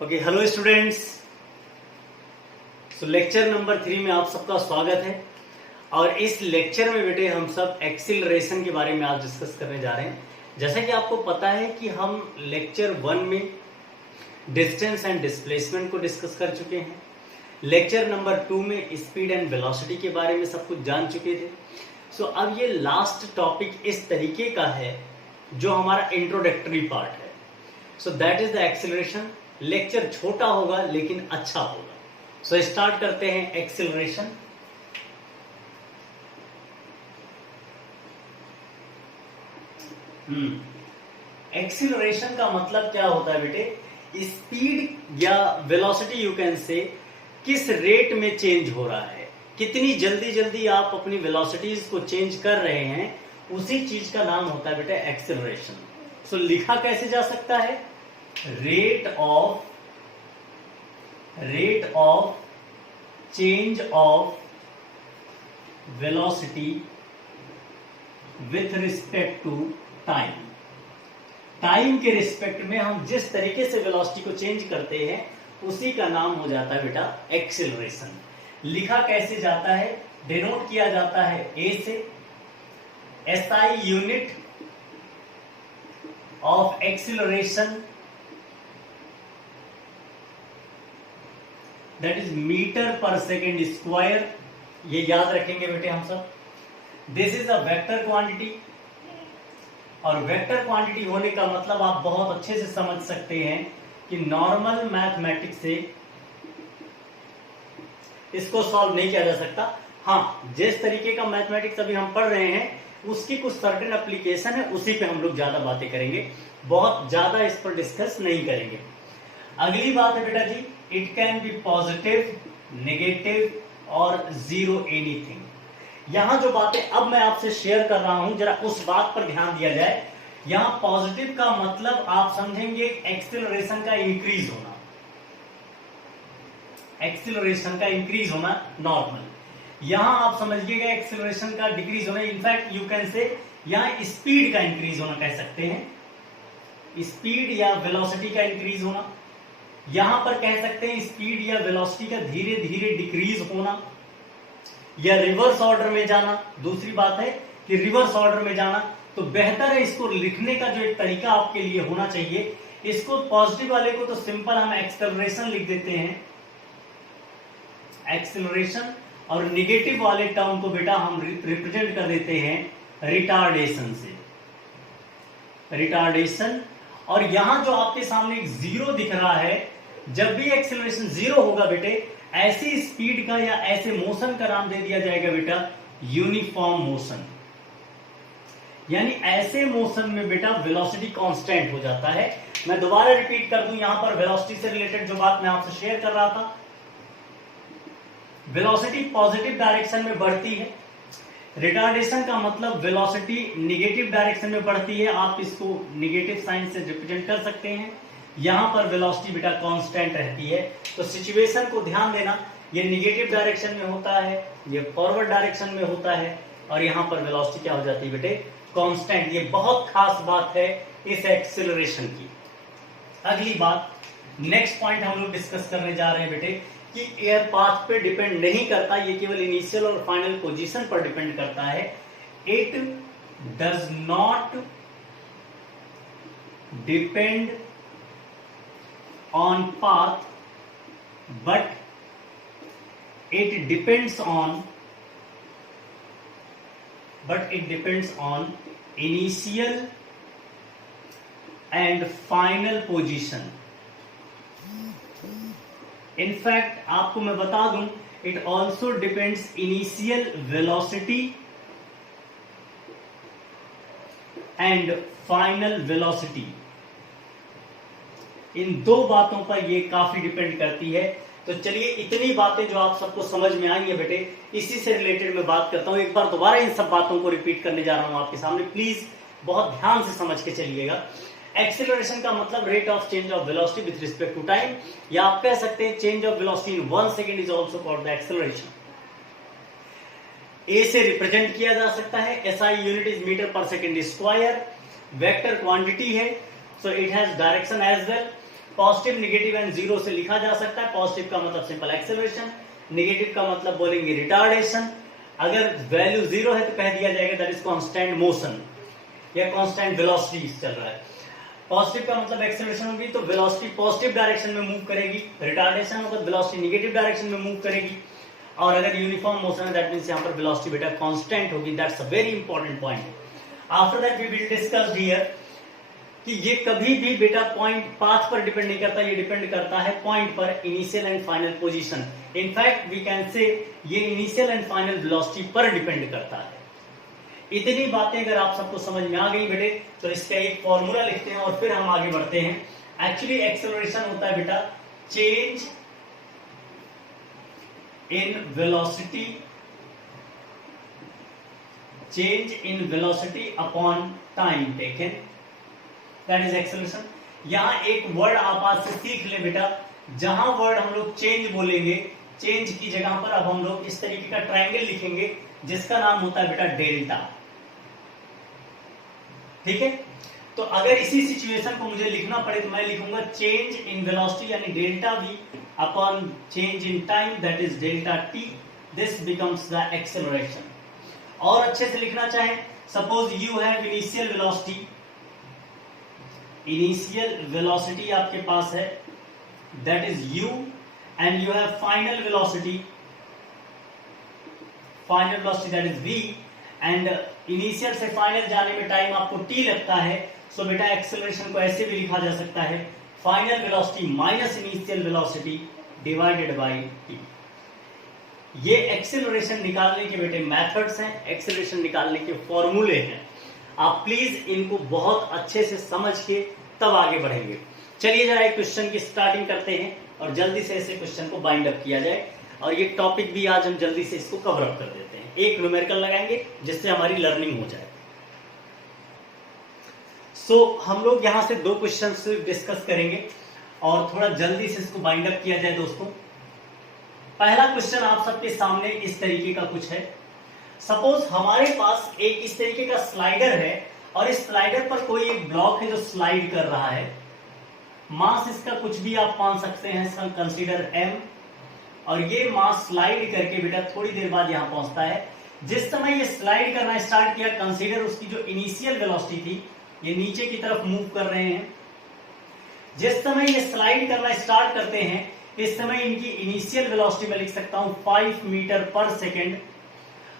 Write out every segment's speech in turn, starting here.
Okay, hello students. Lecture number 3 में आप सबका स्वागत है। और इस लेक्चर में बेटे हम सब एक्सीलरेशन के बारे में आज डिस्कस करने जा रहे हैं। जैसा कि आपको पता है कि हम लेक्चर 1 में डिस्टेंस एंड डिस्प्लेसमेंट को डिस्कस कर चुके हैं। लेक्चर नंबर 2 में स्पीड एंड वेलोसिटी के बारे में सब कुछ जान चुके थे। अब ये लास्ट टॉपिक इस तरीके का है जो हमारा इंट्रोडक्टरी पार्ट है। That is the acceleration. Lecture छोटा होगा लेकिन अच्छा होगा। स्टार्ट करते हैं एक्सीलरेशन। एक्सीलरेशन का मतलब क्या होता है बेटे? स्पीड या वेलोसिटी यू कैन से किस रेट में चेंज हो रहा है, कितनी जल्दी जल्दी आप अपनी वेलोसिटीज को चेंज कर रहे हैं, उसी चीज का नाम होता है बेटा एक्सीलरेशन। लिखा कैसे जा सकता है? Rate of change of velocity with respect to time. Time के रिस्पेक्ट में हम जिस तरीके से वेलोसिटी को चेंज करते हैं उसी का नाम हो जाता है बेटा एक्सीलरेशन। लिखा कैसे जाता है? डिनोट किया जाता है ए से। SI unit of acceleration that is metre per second square. ये याद रखेंगे बेटे हम सब। This is a vector quantity, और वेक्टर क्वांटिटी होने का मतलब आप बहुत अच्छे से समझ सकते हैं कि नॉर्मल मैथमेटिक्स से इसको सॉल्व नहीं किया जा सकता। हाँ, जिस तरीके का मैथमेटिक्स अभी हम पढ़ रहे हैं उसकी कुछ सर्टेन एप्लीकेशन है, उसी पे हम लोग ज्यादा बातें करेंगे, बहुत ज्यादा इस पर डिस्कस नहीं करेंगे। अगली बात है बेटा जी, it can be positive, negative और जीरो एनीथिंग। यहां जो बातें अब मैं आपसे शेयर कर रहा हूं, जरा उस बात पर ध्यान दिया जाए। यहां पॉजिटिव का मतलब आप समझेंगे एक्सीलरेशन का इंक्रीज होना, एक्सीलरेशन का इंक्रीज होना नॉर्मल। यहां आप समझिएगा एक्सीलरेशन का डिक्रीज होना, इनफैक्ट यू कैन से यहां स्पीड का इंक्रीज होना कह सकते हैं, स्पीड या वेलोसिटी का इंक्रीज होना। यहां पर कह सकते हैं स्पीड या वेलोसिटी का धीरे धीरे डिक्रीज होना या रिवर्स ऑर्डर में जाना। दूसरी बात है कि रिवर्स ऑर्डर में जाना, तो बेहतर है इसको लिखने का जो एक तरीका आपके लिए होना चाहिए, इसको पॉजिटिव वाले को तो सिंपल हम एक्सेलरेशन लिख देते हैं, एक्सेलरेशन, और निगेटिव वाले टर्म को बेटा हम रिप्रेजेंट कर देते हैं रिटार्डेशन से, रिटार्डेशन। और यहां जो आपके सामने एक जीरो दिख रहा है, जब भी एक्सेलरेशन जीरो होगा बेटे, ऐसी स्पीड का या ऐसे मोशन का नाम दे दिया जाएगा बेटा यूनिफॉर्म मोशन। यानी ऐसे मोशन में बेटा वेलोसिटी कांस्टेंट हो जाता है। मैं दोबारा रिपीट कर दूं, यहां पर वेलोसिटी से रिलेटेड जो बात मैं आपसे शेयर कर रहा था, वेलोसिटी पॉजिटिव डायरेक्शन में बढ़ती है, रिटार्डेशन का मतलब वेलोसिटी निगेटिव डायरेक्शन में बढ़ती है। आप इसको निगेटिव साइन से रिप्रेजेंट कर सकते हैं। यहां पर वेलोसिटी बेटा कांस्टेंट रहती है। तो सिचुएशन को ध्यान देना, ये निगेटिव डायरेक्शन में होता है, ये फॉरवर्ड डायरेक्शन में होता है, और यहां पर वेलोसिटी क्या हो जाती है बेटे? कांस्टेंट। ये बहुत खास बात है इस एक्सीलरेशन की। अगली बात, नेक्स्ट पॉइंट हम लोग डिस्कस करने जा रहे हैं बेटे कि एयर पाथ पे डिपेंड नहीं करता, ये केवल इनिशियल और फाइनल पोजीशन पर डिपेंड करता है। It does not depend on path, but it depends on initial and final position. In fact आपको मैं बता दूं, it also depends initial velocity and final velocity। इन दो बातों पर ये काफी डिपेंड करती है। तो चलिए, इतनी बातें जो आप सबको समझ में आई है बेटे, इसी से रिलेटेड मैं बात करता हूं। एक बार दोबारा इन सब बातों को रिपीट करने जा रहा हूं आपके सामने, प्लीज बहुत ध्यान से समझ के चलिएगा। एक्सीलरेशन का मतलब rate of change of velocity with respect to time, या आप कह सकते हैं change of velocity in 1 second is also called the acceleration. A से रिप्रेजेंट किया जा सकता है, SI unit is metre per second square, vector quantity है, so it has direction as well. Positive, negative and zero से लिखा जा सकता है। पॉजिटिव का मतलब सिंपल एक्सेलरेशन, नेगेटिव का मतलब बोलेंगे रिटार्डेशन। अगर वैल्यू जीरो है तो कह दिया जाएगा दैट इज कांस्टेंट मोशन या कांस्टेंट वेलोसिटी चल रहा है। पॉजिटिव का मतलब एक्सेलरेशन होगी तो वेलोसिटी पॉजिटिव डायरेक्शन में मूव करेगी, रिटार्डेशन होगा वेलोसिटी नेगेटिव डायरेक्शन में मूव करेगी, और अगर यूनिफॉर्म मोशन है दैट मींस यहां पर वेलोसिटी बेटा कांस्टेंट होगी। That's a very important point. After that we will discuss here कि ये कभी भी बेटा पॉइंट पाथ पर डिपेंड नहीं करता, ये डिपेंड करता है पॉइंट पर, initial and final position. In fact we can say ये इनिशियल एंड फाइनल वेलोसिटी पर डिपेंड करता है। इतनी बातें अगर आप सबको समझ में आ गई बेटे तो इसका एक फॉर्मूला लिखते हैं और फिर हम आगे बढ़ते हैं। एक्चुअली एक्सेलरेशन होता है बेटा change in velocity, change in velocity upon time taken, that is acceleration. यहां एक वर्ड आप आज से सीख ले बेटा, जहां वर्ड हम लोग चेंज बोलेंगे, चेंज की जगह पर अब हम लोग इस तरीके का ट्रायंगल लिखेंगे जिसका नाम होता है बेटा डेल्टा। ठीक है, तो अगर इसी सिचुएशन को मुझे लिखना पड़े तो मैं लिखूंगा चेंज इन वेलोसिटी यानी delta we upon change in time that is delta T, this becomes the acceleration. और अच्छे से लिखना चाहे, suppose you have initial velocity, initial velocity आपके पास है that is u, and you have final velocity, final velocity that is v, and initial से final जाने में टाइम आपको t लगता है। सो बेटा एक्सेलरेशन को ऐसे भी लिखा जा सकता है final velocity minus initial velocity divided by t। ये एक्सेलरेशन निकालने के बेटे मेथड्स हैं, एक्सेलरेशन निकालने के फॉर्मूले हैं। आप प्लीज इनको बहुत अच्छे से समझ के तब आगे बढ़ेंगे। चलिए जरा एक क्वेश्चन की स्टार्टिंग करते हैं और जल्दी से ऐसे क्वेश्चन को बाइंड अप किया जाए, और ये टॉपिक भी आज हम जल्दी से इसको कवर अप कर देते हैं। एक न्यूमेरिकल लगाएंगे जिससे हमारी लर्निंग हो जाए। सो हम लोग यहां से दो क्वेश्चन डिस्कस करेंगे और थोड़ा जल्दी से इसको बाइंड अप किया जाए दोस्तों। पहला क्वेश्चन आप सबके सामने इस तरीके का कुछ है। सपोज हमारे पास एक इस तरीके का स्लाइडर है और इस स्लाइडर पर कोई एक ब्लॉक है जो स्लाइड कर रहा है। मास इसका कुछ भी आप मान सकते हैं, कंसीडर m, और ये मास स्लाइड करके बेटा थोड़ी देर बाद यहां पहुंचता है। जिस समय ये स्लाइड करना स्टार्ट किया, कंसीडर उसकी जो इनिशियल वेलोसिटी थी, ये नीचे की तरफ मूव कर रहे हैं। जिस समय ये स्लाइड करना स्टार्ट करते हैं, इस समय इनकी इनिशियल वेलोसिटी में लिख सकता हूं 5 मीटर पर सेकेंड,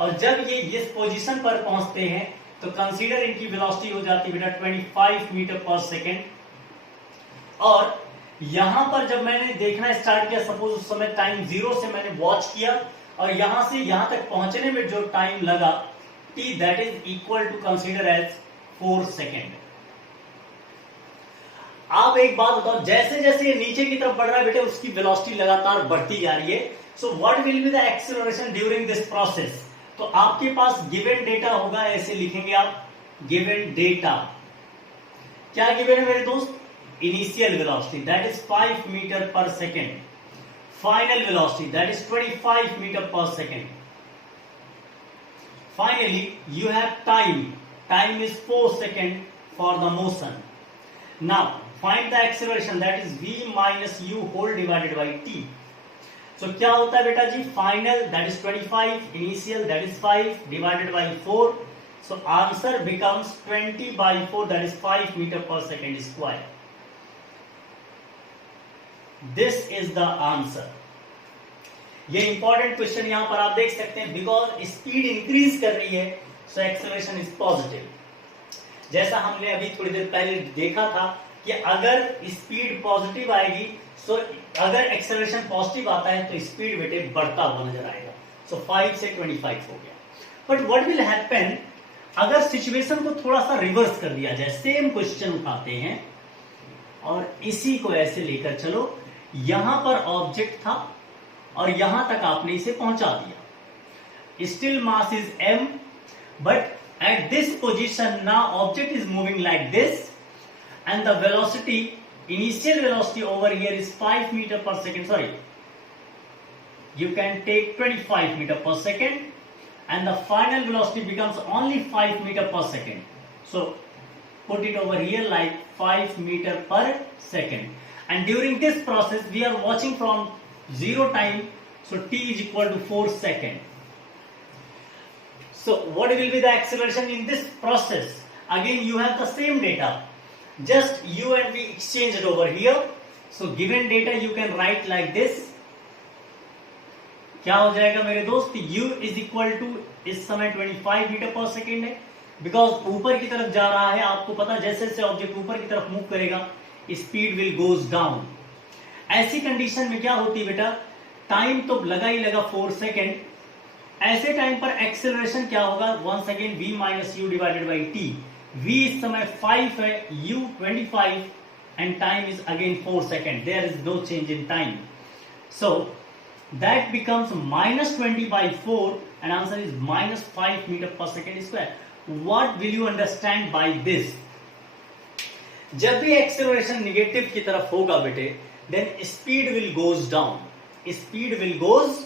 और जब ये इस पोजीशन पर पहुंचते हैं तो कंसीडर इनकी वेलोसिटी हो जाती है बेटा 25 मीटर पर सेकेंड। और यहां पर जब मैंने देखना स्टार्ट किया, सपोज उस समय टाइम 0 से मैंने वॉच किया, और यहां से यहां तक पहुंचने में जो टाइम लगा t, that is equal to consider as 4 second. आप एक बात बताओ, जैसे जैसे ये नीचे की तरफ बढ़ रहा है बेटे उसकी वेलोसिटी लगातार बढ़ती जा रही है। So what will be the acceleration during this process? तो आपके पास गिवन डेटा होगा, ऐसे लिखेंगे आप, गिवन डेटा। क्या गिवन है मेरे दोस्त? Initial velocity that is 5 metre per second, final velocity that is 25 metre per second. Finally you have time, time is 4 second for the motion. Now find the acceleration that is v minus u whole divided by t। So क्या होता है बेटा जी? Final that is 25, initial that is 5 divided by 4। So answer becomes 20/4 that is 5 metre per second square. This is the answer. ये important question यहां पर आप देख सकते हैं, बिकॉज स्पीड इंक्रीज कर रही है सो एक्सेलरेशन इज पॉजिटिव। जैसा हमने अभी थोड़ी देर पहले देखा था कि अगर स्पीड पॉजिटिव आएगी, सो अगर एक्सेलरेशन पॉजिटिव आता है तो स्पीड बेटे बढ़ता हुआ नजर आएगा। सो 5 से 25 हो गया। बट व्हाट विल हैपन अगर सिचुएशन को थोड़ा सा रिवर्स कर दिया जाए? सेम क्वेश्चन उठाते हैं और इसी को ऐसे लेकर चलो, यहां पर ऑब्जेक्ट था और यहां तक आपने इसे पहुंचा दिया। Still mass is m, but at this position now object is moving like this, and the velocity, initial velocity over here is 5 meter per second. Sorry, you can take 25 meter per second, and the final velocity becomes only 5 meter per second. So put it over here like 5 meter per second. and during this process we are watching from 0 time, so t is equal to 4 second. So what will be the acceleration in this process? Again you have the same data, just u and v exchanged over here. So given data you can write like this. क्या हो जाएगा मेरे दोस्त, u is equal to इस समय 25 metre per second है, because ऊपर की तरफ जा रहा है. आपको पता जैसे जैसे ऑब्जेक्ट ऊपर की तरफ मूव करेगा स्पीड विल गोज डाउन. ऐसी कंडीशन में क्या होती है बेटा, टाइम तो लगा ही लगा 4 सेकेंड. ऐसे टाइम पर एक्सेलरेशन क्या होगा, once again v minus u divided by t. v इस समय 5 है, u 25 and time is again 4 second. There is no change in time. So that becomes minus 20 by 4 and answer is minus 5 meter per second square. What will you understand by this? जब भी acceleration negative की तरफ होगा बेटे, then speed will goes down. Speed will goes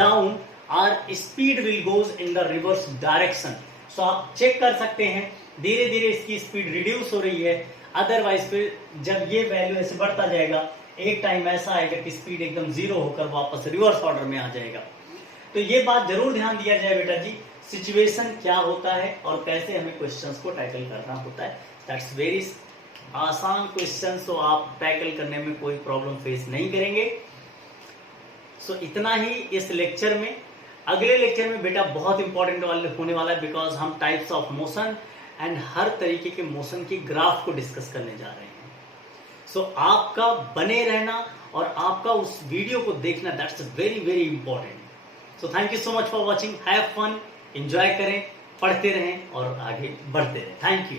down or speed will goes in the reverse direction. So आप check कर सकते हैं धीरे धीरे इसकी स्पीड रिड्यूस हो रही है. अदरवाइज फिर जब ये वैल्यू ऐसे बढ़ता जाएगा एक टाइम ऐसा आएगा कि स्पीड एकदम जीरो होकर वापस रिवर्स ऑर्डर में आ जाएगा. तो ये बात जरूर ध्यान दिया जाए बेटा जी, सिचुएशन क्या होता है और कैसे हमें क्वेश्चंस को टैकल करना होता है. दैट्स वेरी आसान क्वेश्चन, तो आप टैकल करने में कोई प्रॉब्लम फेस नहीं करेंगे. सो इतना ही इस लेक्चर में. अगले लेक्चर में बेटा बहुत इंपॉर्टेंट होने वाला है, बिकॉज हम टाइप्स ऑफ मोशन एंड हर तरीके के मोशन की ग्राफ को डिस्कस करने जा रहे हैं. सो आपका बने रहना और आपका उस वीडियो को देखना, that's very very important. So thank you so much for watching. Have fun, enjoy करें, पढ़ते रहें और आगे बढ़ते रहें. Thank you.